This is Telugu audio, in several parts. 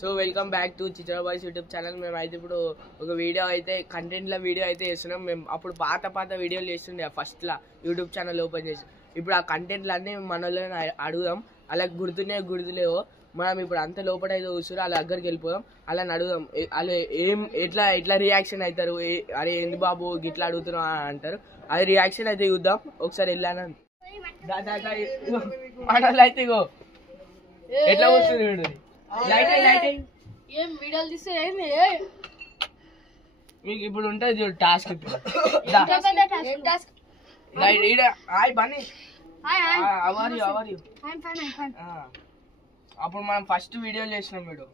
So welcome back to Chitra boys YouTube channel. మేము అయితే ఇప్పుడు ఒక వీడియో అయితే కంటెంట్ల వీడియో అయితే చేస్తున్నాం. మేము అప్పుడు పాత వీడియోలు చేస్తుండే ఫస్ట్లా యూట్యూబ్ ఛానల్ ఓపెన్ చేసి. ఇప్పుడు ఆ కంటెంట్లు అన్నీ మనలో అడుగుదాం. అలా గుర్తులేవో మనం ఇప్పుడు అంత లోపల అయితే కూర్చుని అలా దగ్గరికి వెళ్ళిపోదాం. అలా అడుగుదాం. అలా ఎట్లా రియాక్షన్ అవుతారు. అరే ఎందు బాబు గిట్లా అడుగుతున్నావు అంటారు. అది రియాక్షన్ అయితే చూద్దాం. ఒకసారి వెళ్ళాను మనలో అయితే ఇగో ఎట్లా వస్తుంది వీడు. మీకు ఇప్పుడు ఉంటుంది చూడు టాస్క్. ఇప్పుడు అప్పుడు మనం ఫస్ట్ వీడియోలు చేసినాం వీడు.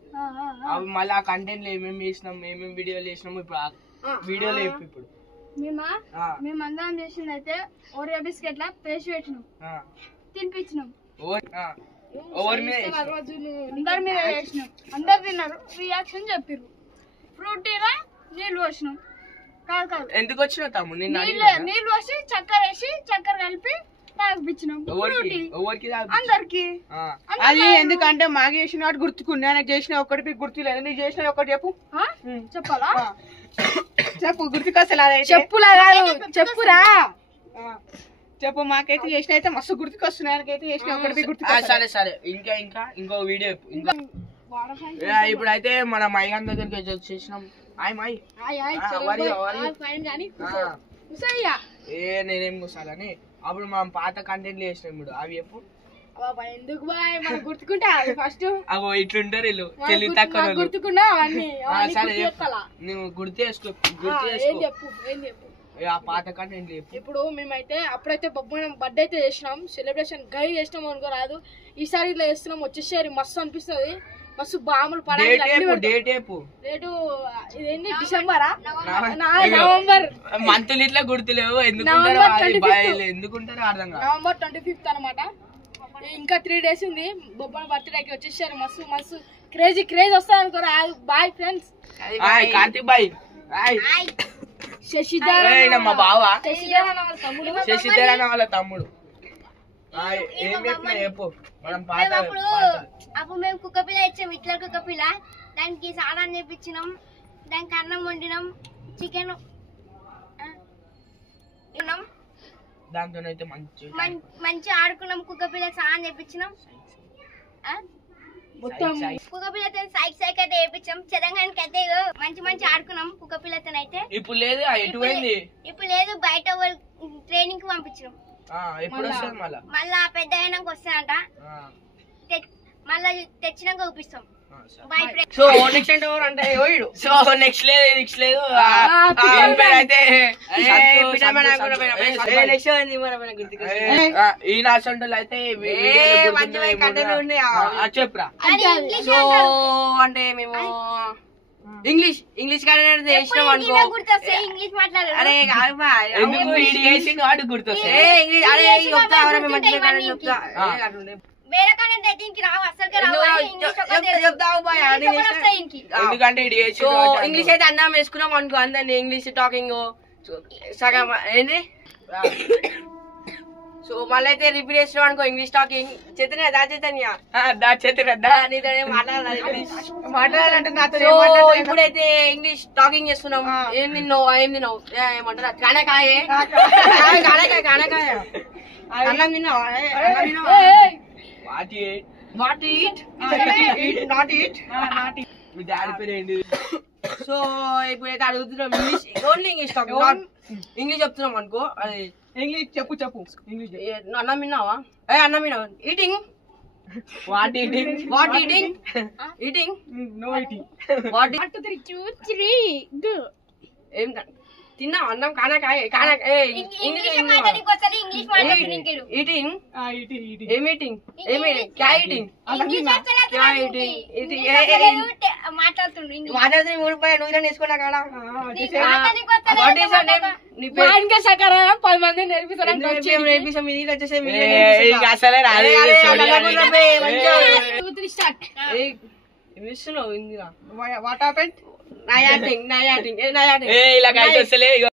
అవి మళ్ళీ ఆ కంటెంట్ ఏమేమి చేసినాం, ఏమేమి వీడియోలు చేసినాము ఇప్పుడు ఆ వీడియోలో చెప్పి. ఇప్పుడు మేమందరం చేసింది అయితే ఓరియో బిస్కెట్ల పేస్ట్ పెట్టినాం, తినిపించినాం, ఓవర్ మీద అందరి మీద వేసినాం. అందరు తిన్నారు, రియాక్షన్ చెప్పిర్రు. ఫ్రూటీలా నీళ్ళు పోసినాం. కాదు ఎందుకు వచ్చినావు తమ్ముడు? నీళ్ళు పోసి చక్కెర కలిపి తాగిపించినాం అందరికి. అది ఎందుకంటే మాకు చేసిన వాడు గుర్తుకున్నా, నాకు చేసిన ఒక్కటి గుర్తులేదు. నీకు చేసిన ఒక్కటి చెప్పు. చెప్పాలా? చెప్పు, గుర్తుకొస్తా. చెప్పులా కాదు, చెప్పురా. చెప్పు. మాకైతే చేసిన అయితే మస్తు గుర్తుకొస్తున్నాయి. నాకైతే చేసిన ఒకటి గుర్తుకొస్తా. సరే ఇంకో వీడియో. ఇప్పుడైతే మన మైగాన్ దగ్గరికి వచ్చేసినాం. నేనేం కూర్చోాలని అప్పుడు మనం పాత కంటెంట్లు చేసినాం. ఇప్పుడు అవి చెప్పు. ఎందుకు బాయ్ మనకు గుర్తుకుంటా ఫస్ట్. అగో ఇట్లుంటారు వీళ్ళు, తెలివి తక్కువ. గుర్తుకున్నా నువ్వు గుర్తు చేసుకో. ఆ పాత కంటెంట్లు చెప్పు. ఇప్పుడు మేమైతే అప్పుడైతే మనం బర్త్డే అయితే చేసినాం, సెలబ్రేషన్ గై చేసినాం అనుకో రాదు. ఈసారి ఇట్లా చేస్తున్నాం. వచ్చేసారి మస్తు అనిపిస్తుంది. మస్తు బాములు డేటు ఇదేంటి డిసెంబరా నవంబర్ మంత్లు ఇట్లా గుర్తులేవు. ఎందుకుంటారు అర్థం కాదు. నవంబర్ 25th అనమాట. ఇంకా 3 days ఉంది బొబ్బన బర్త్డేకి. వచ్చేసారు మస్తు క్రేజ్ వస్తుంది అనుకో. Boy friends. కార్తీక్ బాయ్. మా బావ శశిధర్ అన్న వాళ్ళ తమ్ముడు. ఏం చెప్పినా చెప్పు. మనం అప్పుడు మేము కుక్క పిల్ల ఇచ్చాం, ఇట్లా కుక్క పిల్ల. దానికి సాలాన్ చేపించినాం, దానికి అన్నం వండినాం, చికెన్ తిన్నాం. దాంతో మంచిగా ఆడుకున్నాం. కుక్క పిల్ల సాలాన్ చేపించినాం. కుక్క పిల్లతో సైక్ అయితే వేయించాం. తెలంగాణకి అయితే మంచి ఆడుకున్నాం కుక్క పిల్లతో అయితే. ఇప్పుడు లేదు, ఎటువైంది? ఇప్పుడు లేదు, బయట ట్రైనింగ్ కి పంపించినాం. మళ్ళా పెద్ద అయినాక వస్తాయంట. మళ్ళా తెచ్చినాక చూపిస్తాం. సో నెక్స్ట్ లేదు ఈ నాసంటలు అయితే చెప్పురా. సో అంటే మేము ఇంగ్లీష్ కానీ చేసినాం అనుకో. ఇంగ్లీష్ మాట్లాడారు. అరే వాడు గుర్తొస్తాయి. ఎందుకంటే ఇంగ్లీష్ అయితే అన్నం వేసుకున్నాం అనుకో. అందరినీ ఇంగ్లీష్ టాకింగ్ సగం ఏంటి. సో మళ్ళీ అయితే రిపీట్ చేసినాం అనుకో ఇంగ్లీష్ టాకింగ్. మాట్లాడాలంటే నాతో. ఇప్పుడైతే ఇంగ్లీష్ టాకింగ్ చేస్తున్నాం. ఏం తిన్నావు ఏమంటారు? కానకాయ అన్నం తిన్నావు. What eat not eat. Me daddy పేరు ఏంటి? సో ఇప్పుడైతే అడుగుతున్నాం English, only English talking. English చెప్తున్నాం అనుకో. అది ఇంగ్లీష్ చెప్పు ఇంగ్లీష్. అన్నం తిన్నావా? అన్నం తిన్నావా? Eating. What eating? Eating no eating. What 1 2 3 ఏం తిన్నావా? అన్నం కానకాయ ఈటింగ్. ఏం ఈటింగ్? క్యా ఈటింగ్? మాట్లాడుతుంది ఊరిపోయా. నువ్వు నేర్చుకున్నా కాడా? 10 మంది నేర్పిస్తాం. అసలే వాట్ హ్యాపెండ్? నా యాక్టింగ్ ఇలా వస్తలే. ఇక